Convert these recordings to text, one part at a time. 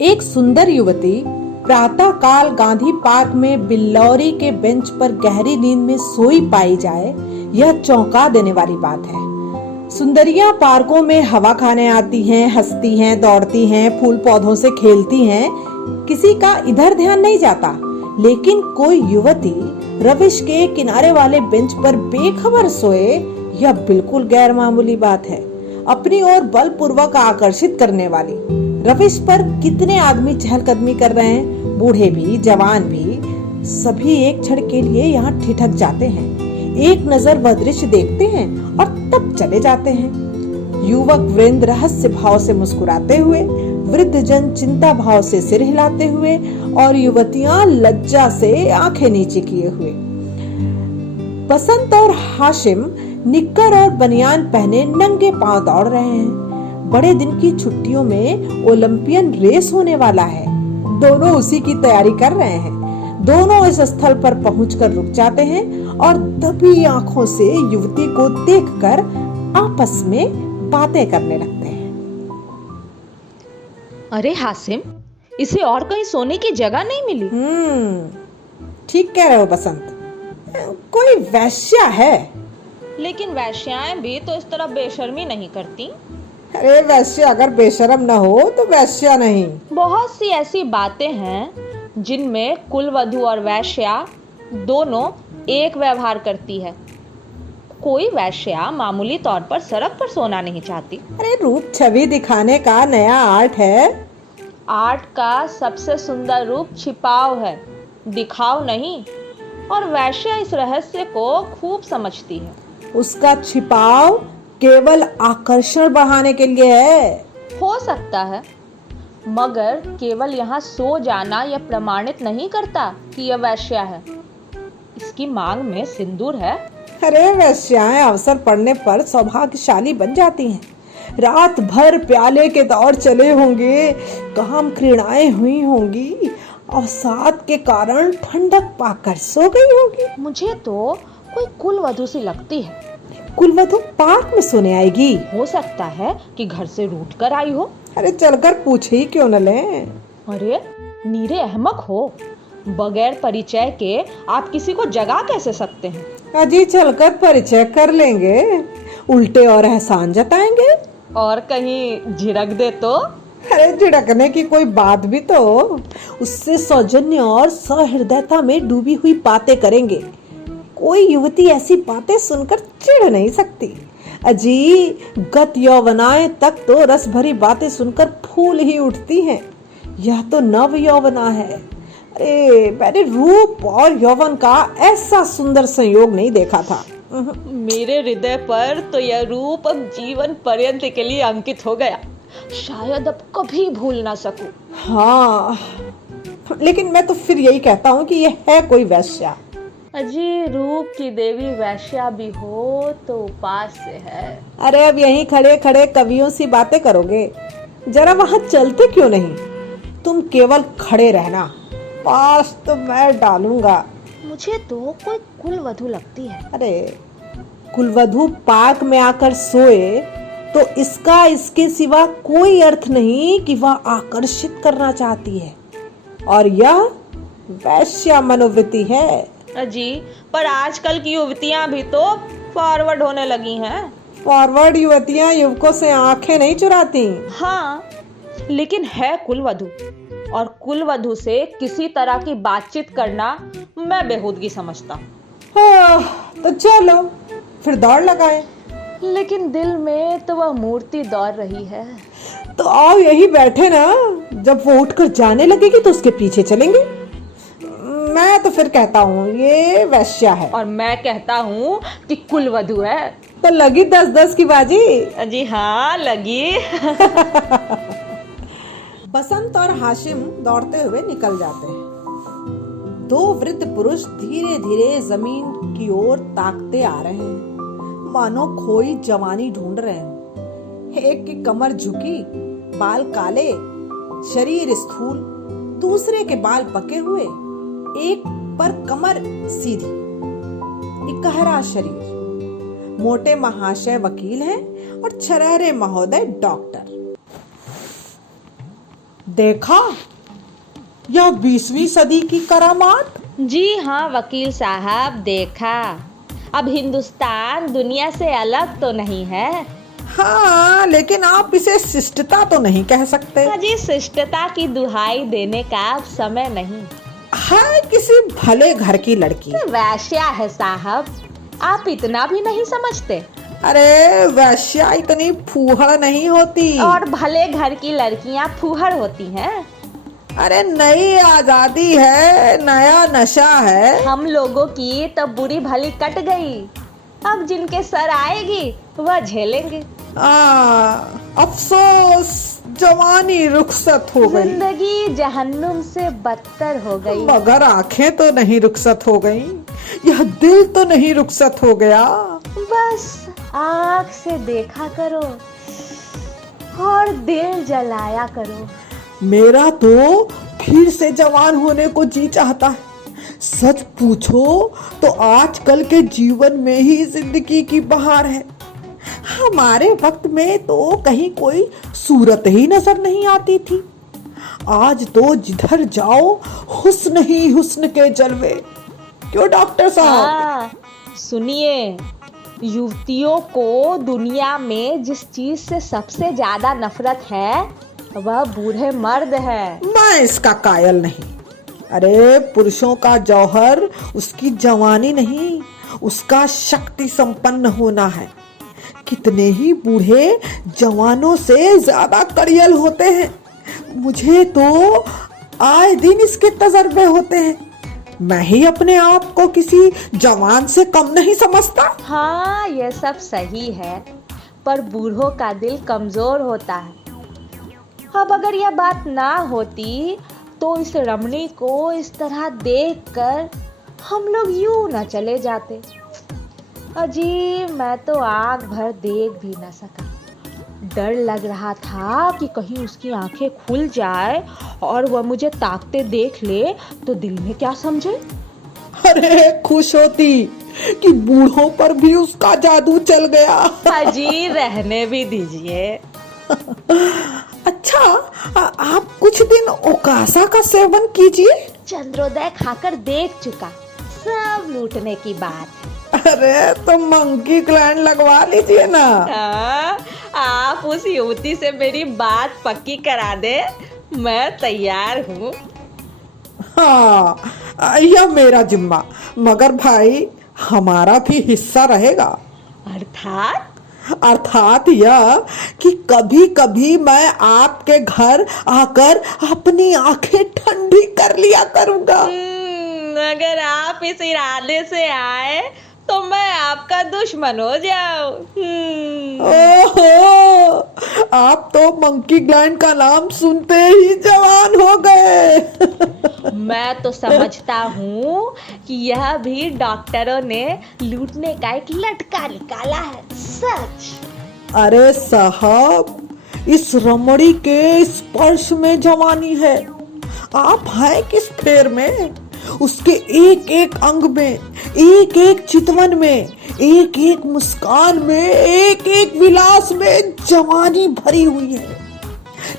एक सुंदर युवती प्रातः काल गांधी पार्क में बिल्लौरी के बेंच पर गहरी नींद में सोई पाई जाए, यह चौंका देने वाली बात है। सुंदरियां पार्कों में हवा खाने आती हैं, हंसती हैं, दौड़ती हैं, फूल पौधों से खेलती हैं, किसी का इधर ध्यान नहीं जाता। लेकिन कोई युवती रविश के किनारे वाले बेंच पर बेखबर सोए, यह बिल्कुल गैर मामूली बात है। अपनी ओर बलपूर्वक आकर्षित करने वाली रविश पर कितने आदमी चहलकदमी कर रहे हैं, बूढ़े भी जवान भी, सभी एक क्षण के लिए यहाँ ठिठक जाते हैं। एक नजर वह दृश्य देखते हैं और तब चले जाते हैं। युवक वृंद रहस्य भाव से मुस्कुराते हुए, वृद्ध जन चिंता भाव से सिर हिलाते हुए और युवतियां लज्जा से आंखें नीचे किए हुए। बसंत और हाशिम निक्कर और बनियान पहने नंगे पांव दौड़ रहे हैं। बड़े दिन की छुट्टियों में ओलंपियन रेस होने वाला है। दोनों उसी की तैयारी कर रहे हैं। दोनों इस स्थल पर पहुंचकर रुक जाते हैं और दबी आंखों से युवती को देखकर आपस में बातें करने लगते हैं। अरे हासिम, इसे और कहीं सोने की जगह नहीं मिली? ठीक कह रहे हो बसंत, कोई वैश्या है। लेकिन वैश्याएं भी तो इस तरह बेशर्मी नहीं करती। अरे वैश्या अगर बेशर्म न हो तो वैश्या नहीं। बहुत सी ऐसी बातें हैं जिनमें कुलवधू और वैश्या दोनों एक व्यवहार करती है। कोई वैश्या मामूली तौर पर सड़क पर सोना नहीं चाहती। अरे रूप छवि दिखाने का नया आर्ट है। आर्ट का सबसे सुंदर रूप छिपाव है, दिखाव नहीं। और वैश्या इस रहस्य को खूब समझती है। उसका छिपाव केवल आकर्षण बढ़ाने के लिए है। हो सकता है, मगर केवल यहाँ सो जाना यह प्रमाणित नहीं करता कि यह वैश्या है। इसकी मांग में सिंदूर है। अरे वैश्याएं अवसर पड़ने पर सौभाग्यशाली बन जाती हैं। रात भर प्याले के दौर चले होंगे, काम क्रीड़ाएं हुई होंगी, अवसाद के कारण ठंडक पाकर सो गई होगी। मुझे तो कोई कुलवधू सी लगती है। कुलवधू पार्क में सोने आएगी? हो सकता है कि घर से रूठ कर आई हो। अरे चलकर पूछे ही क्यों न लें। अरे नीरे अहमक हो, बगैर परिचय के आप किसी को जगा कैसे सकते हैं? अजी चलकर परिचय कर लेंगे, उल्टे और एहसान जताएंगे। और कहीं झिड़क दे तो? अरे झिड़कने की कोई बात भी तो। उससे सौजन्य और सहृदयता में डूबी हुई बातें करेंगे। कोई युवती ऐसी बातें सुनकर चिढ़ नहीं सकती। अजी गत यौवनाएं तक तो रस भरी बातें सुनकर फूल ही उठती हैं। यह तो नव यौवना है। अरे मैंने रूप और यौवन का ऐसा सुंदर संयोग नहीं देखा था। मेरे हृदय पर तो यह रूप अब जीवन पर्यंत के लिए अंकित हो गया। शायद अब कभी भूल ना सकूं। हाँ, लेकिन मैं तो फिर यही कहता हूँ कि यह है कोई वैश्या। अजी रूप की देवी वैश्या भी हो तो उपास से है। अरे अब यहीं खड़े खड़े कवियों सी बातें करोगे, जरा वहाँ चलते क्यों नहीं? तुम केवल खड़े रहना, पास तो मैं डालूंगा। मुझे तो कोई कुलवधू लगती है। अरे कुलवधू पार्क में आकर सोए तो इसका इसके सिवा कोई अर्थ नहीं कि वह आकर्षित करना चाहती है, और यह वैश्या मनोवृत्ति है। अजी पर आजकल की युवतियां भी तो फॉरवर्ड होने लगी हैं। फॉरवर्ड युवतियां युवकों से आंखें नहीं चुराती। हाँ, लेकिन है कुलवधू, और कुलवधू से किसी तरह की बातचीत करना मैं बेहूदगी समझता। तो चलो फिर दौड़ लगाएं। लेकिन दिल में तो वह मूर्ति दौड़ रही है। तो आओ यही बैठे ना, जब वो उठकर जाने लगेगी तो उसके पीछे चलेंगे। मैं तो फिर कहता हूँ ये वैश्या है। और मैं कहता हूँ कि कुलवधू है। तो लगी 10-10 की बाजी। जी हाँ लगी। बसंत और हाशिम दौड़ते हुए निकल जाते हैं। दो वृद्ध पुरुष धीरे धीरे जमीन की ओर ताकते आ रहे हैं, मानो खोई जवानी ढूंढ रहे हैं। एक की कमर झुकी, बाल काले, शरीर स्थूल, दूसरे के बाल पके हुए, एक पर कमर सीधी, इकहरा शरीर। मोटे महाशय वकील हैं और छरहरे महोदय डॉक्टर। देखा, यह 20वीं सदी की करामात। जी हाँ वकील साहब, देखा। अब हिंदुस्तान दुनिया से अलग तो नहीं है। हाँ, लेकिन आप इसे शिष्टता तो नहीं कह सकते। जी, शिष्टता की दुहाई देने का अब समय नहीं। है किसी भले घर की लड़की। वैश्या है साहब, आप इतना भी नहीं समझते। अरे वैश्या इतनी फूहड़ नहीं होती। और भले घर की लड़कियां फूहड़ होती हैं। अरे नई आजादी है, नया नशा है। हम लोगों की तो बुरी भली कट गई, अब जिनके सर आएगी वह झेलेंगे। अफसोस, जवानी रुखसत हो गई। जिंदगी जहन्नुम से बदतर हो गई। मगर आंखें तो नहीं रुखसत हो गई, यह दिल तो नहीं रुखसत हो गया। बस आँख से देखा करो और दिल जलाया करो। मेरा तो फिर से जवान होने को जी चाहता है। सच पूछो तो आजकल के जीवन में ही जिंदगी की बहार है। हमारे वक्त में तो कहीं कोई सूरत ही नजर नहीं आती थी। आज तो जिधर जाओ हुस्न ही हुस्न के जलवे। क्यों डॉक्टर साहब? हाँ, सुनिए, युवतियों को दुनिया में जिस चीज से सबसे ज्यादा नफरत है वह बूढ़े मर्द है। मैं इसका कायल नहीं। अरे पुरुषों का जौहर उसकी जवानी नहीं, उसका शक्ति संपन्न होना है। कितने ही बूढ़े जवानों से ज्यादा कड़ियल होते हैं। मुझे तो आए दिन इसके तजर्बे होते हैं। मैं ही अपने आप को किसी जवान से कम नहीं समझता। हाँ, ये सब सही है, पर बूढ़ों का दिल कमजोर होता है। अब अगर यह बात ना होती तो इस रमणी को इस तरह देखकर हम लोग यूं न चले जाते। अजी, मैं तो आंख भर देख भी न सका। डर लग रहा था कि कहीं उसकी आंखें खुल जाए और वह मुझे ताकते देख ले तो दिल में क्या समझे। अरे खुश होती कि बूढ़ों पर भी उसका जादू चल गया। अजी, रहने भी दीजिए। अच्छा, आप कुछ दिन ओकासा का सेवन कीजिए। चंद्रोदय खाकर देख चुका, सब लूटने की बात है। अरे तो मंकी ग्लैंड लगवा लीजिए ना। आप उस युवती से मेरी बात पक्की करा दे, मैं तैयार हूँ। हाँ, यह मेरा जिम्मा, मगर भाई हमारा भी हिस्सा रहेगा। अर्थात यह कि कभी कभी मैं आपके घर आकर अपनी आंखें ठंडी कर लिया करूंगा। अगर आप इस इरादे से आए तो मैं आपका दुश्मन हो जाऊं। ओहो, आप तो मंकी ग्लैंड का नाम सुनते ही जवान हो गए। मैं तो समझता हूँ कि यह भी डॉक्टरों ने लूटने का एक लटका निकाला है। सच। अरे साहब, इस रमणी के स्पर्श में जवानी है। आप हैं किस फेर में? उसके एक एक अंग में, एक एक चितवन में, एक एक मुस्कान में, एक एक विलास में जवानी भरी हुई है।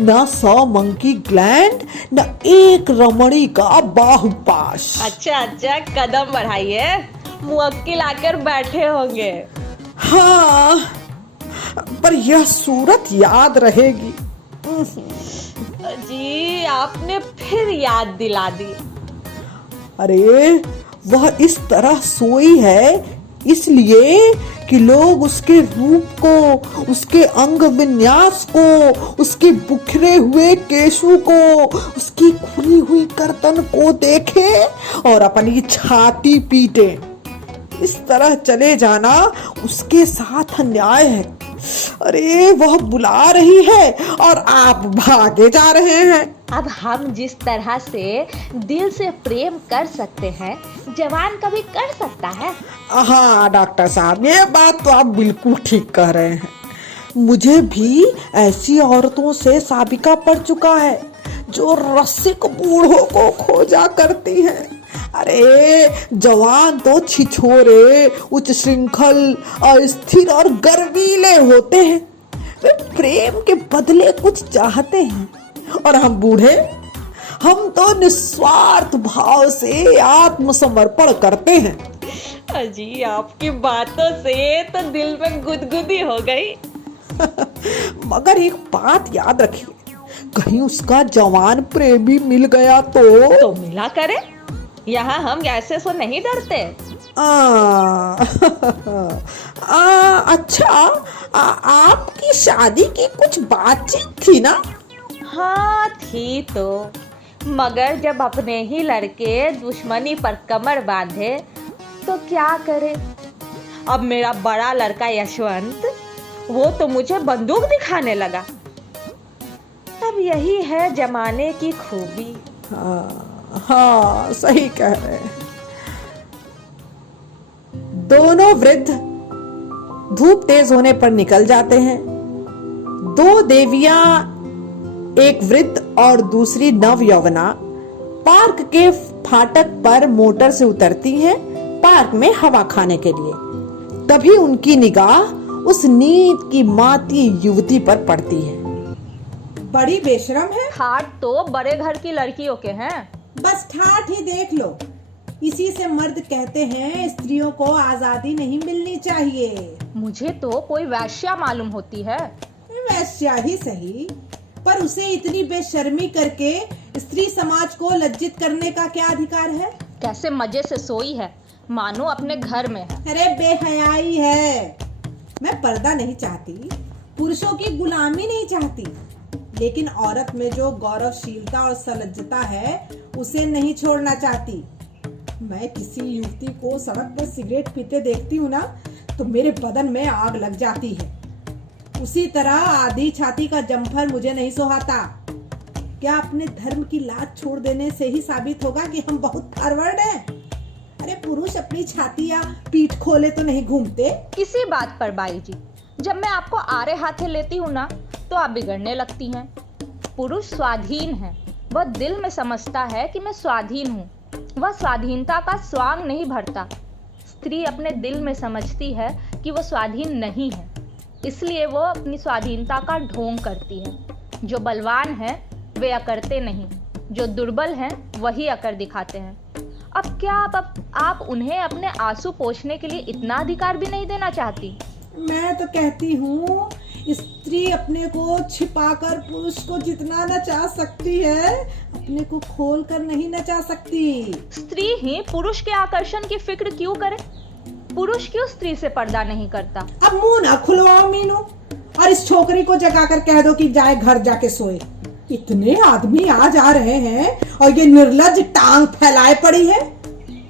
न 100 मंकी ग्लैंड, न एक रमणी का बाहुपाश। अच्छा, कदम बढ़ाइए, मुवक्किल आकर बैठे होंगे। हाँ, पर यह सूरत याद रहेगी। जी, आपने फिर याद दिला दी। अरे वह इस तरह सोई है इसलिए कि लोग उसके रूप को, उसके अंग विन्यास को, उसके बुखरे हुए केशों को, उसकी खुली हुई गर्दन को देखे और अपनी छाती पीटे। इस तरह चले जाना उसके साथ अन्याय है। अरे वह बुला रही है और आप भागे जा रहे हैं। अब हम जिस तरह से दिल से प्रेम कर सकते हैं, जवान कभी कर सकता है? हाँ डॉक्टर साहब, ये बात तो आप बिल्कुल ठीक कह रहे हैं। मुझे भी ऐसी औरतों से साबिका पड़ चुका है जो रसिक बूढ़ों को खोजा करती हैं। अरे जवान तो छिछोरे, उच्च श्रृंखल, अस्थिर और गर्वीले होते हैं। वे प्रेम के बदले कुछ चाहते हैं, और हम बूढ़े, हम तो निस्वार्थ भाव से आत्मसमर्पण करते हैं। अजी आपकी बातों से तो दिल में गुदगुदी हो गई। मगर एक बात याद रखिए, कहीं उसका जवान प्रेमी मिल गया तो मिला करे, यहाँ हम ऐसे से नहीं डरते। अच्छा, आपकी शादी की कुछ बातचीत थी ना? हाँ थी तो, मगर जब अपने ही लड़के दुश्मनी पर कमर बांधे तो क्या करे। अब मेरा बड़ा लड़का यशवंत, वो तो मुझे बंदूक दिखाने लगा। अब यही है जमाने की खूबी। हाँ सही कह रहे हैं। दोनों वृद्ध धूप तेज होने पर निकल जाते हैं। दो देवियां, एक वृद्ध और दूसरी नव यौवना, पार्क के फाटक पर मोटर से उतरती हैं पार्क में हवा खाने के लिए। तभी उनकी निगाह उस नींद की माती युवती पर पड़ती है। बड़ी बेशरम है। ठाट तो बड़े घर की लड़कियों के हैं। बस ठाठ ही देख लो, इसी से मर्द कहते हैं स्त्रियों को आजादी नहीं मिलनी चाहिए। मुझे तो कोई वैश्या मालूम होती है। वैश्या ही सही, पर उसे इतनी बेशर्मी करके स्त्री समाज को लज्जित करने का क्या अधिकार है? कैसे मजे से सोई है, मानो अपने घर में है। अरे बेहयाई है। मैं पर्दा नहीं चाहती, पुरुषों की गुलामी नहीं चाहती, लेकिन औरत में जो गौरवशीलता और सलज्जता है उसे नहीं छोड़ना चाहती। मैं किसी युवती को सड़क पर सिगरेट पीते देखती हूँ ना, तो मेरे बदन में आग लग जाती है। उसी तरह आधी छाती का जम्फर मुझे नहीं सुहाता। क्या अपने धर्म की लाज छोड़ देने से ही साबित होगा कि हम बहुत फॉरवर्ड हैं? अरे पुरुष अपनी छाती या पीठ खोले तो नहीं घूमते। इसी बात पर बाई जी, जब मैं आपको आरे हाथे लेती हूँ ना, तो आप बिगड़ने लगती हैं। पुरुष स्वाधीन है, वह दिल में समझता है कि मैं स्वाधीन हूँ। वह स्वाधीनता का स्वांग नहीं भरता। स्त्री अपने दिल में समझती है कि वह स्वाधीन नहीं है, इसलिए वो अपनी स्वाधीनता का ढोंग करती है। जो बलवान है वे अकड़ते नहीं, जो दुर्बल हैं वही अकड़ दिखाते हैं। अब क्या आप उन्हें अपने आंसू पोंछने के लिए इतना अधिकार भी नहीं देना चाहती? मैं तो कहती हूँ स्त्री अपने को छिपाकर पुरुष को जितना नचा सकती है, अपने को खोलकर नहीं नचा सकती। स्त्री ही पुरुष के आकर्षण की फिक्र क्यों करे? पुरुष क्यों स्त्री से पर्दा नहीं करता? अब मुंह ना खुलवाओ मीनू, और इस छोकरी को जगाकर कह दो कि जाए घर जाके सोए। इतने आदमी आ जा रहे हैं और ये निर्लज्ज टांग फैलाए पड़ी है।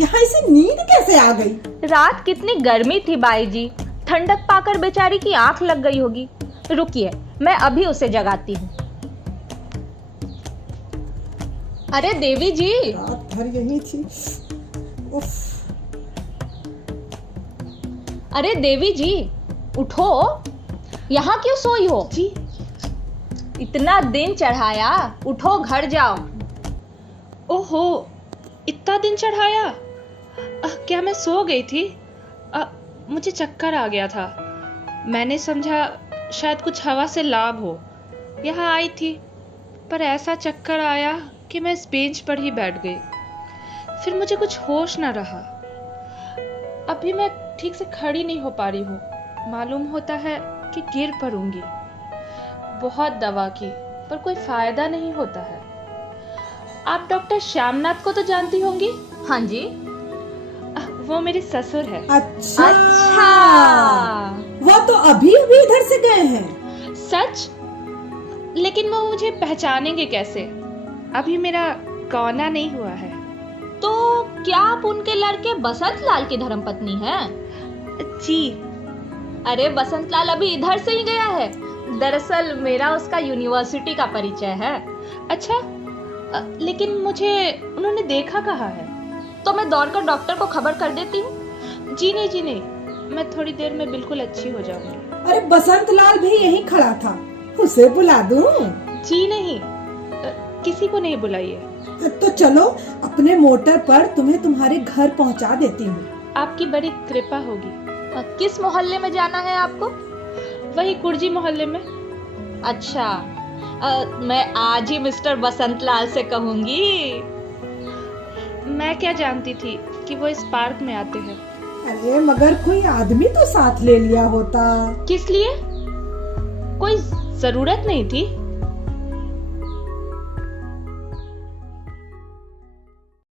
यहाँ इसे नींद कैसे आ गई? रात कितनी गर्मी थी बाई जी, ठंडक पाकर बेचारी की आंख लग गई होगी। रुकिए, मैं अभी उसे जगाती हूँ। अरे देवी जी, रात भर यही थी। उफ। अरे देवी जी, उठो, यहाँ क्यों सोई हो? जी, इतना दिन चढ़ाया, उठो घर जाओ। ओहो, इतना दिन चढ़ाया? क्या मैं सो गई थी? मुझे चक्कर आ गया था। मैंने समझा शायद कुछ हवा से लाभ हो, यहाँ आई थी, पर ऐसा चक्कर आया कि मैं इस बेंच पर ही बैठ गई। फिर मुझे कुछ होश न रहा। अभी मैं ठीक से खड़ी नहीं हो पा रही हूँ। मालूम होता है कि गिर पड़ूंगी। बहुत दवा की, पर कोई फायदा नहीं होता है। आप डॉक्टर श्यामनाथ को तो जानती होंगी? हाँ जी। वो मेरे ससुर है। अच्छा, वो तो अभी अभी इधर से गए हैं। सच? लेकिन वो मुझे पहचानेंगे कैसे? अभी मेरा कौना नहीं हुआ है। तो क्या आप उनके लड़के बसंत लाल की धर्मपत्नी हैं? जी। अरे बसंत लाल अभी इधर से ही गया है। दरअसल मेरा उसका यूनिवर्सिटी का परिचय है। अच्छा, लेकिन मुझे उन्होंने देखा कहाँ है? तो मैं दौड़कर डॉक्टर को खबर कर देती हूँ। जी नहीं, मैं थोड़ी देर में बिल्कुल अच्छी हो जाऊंगी। अरे बसंत लाल भी यहीं खड़ा था, उसे बुला दूं? जी नहीं, किसी को नहीं बुलाइए। तो चलो, अपने मोटर पर तुम्हें तुम्हारे घर पहुंचा देती हूँ। आपकी बड़ी कृपा होगी। किस मोहल्ले में जाना है आपको? वही कुर्जी मोहल्ले में। अच्छा, मैं आज ही मिस्टर बसंतलाल से कहूंगी। मैं क्या जानती थी कि वो इस पार्क में आते हैं। अरे मगर कोई आदमी तो साथ ले लिया होता। किस लिए? कोई जरूरत नहीं थी।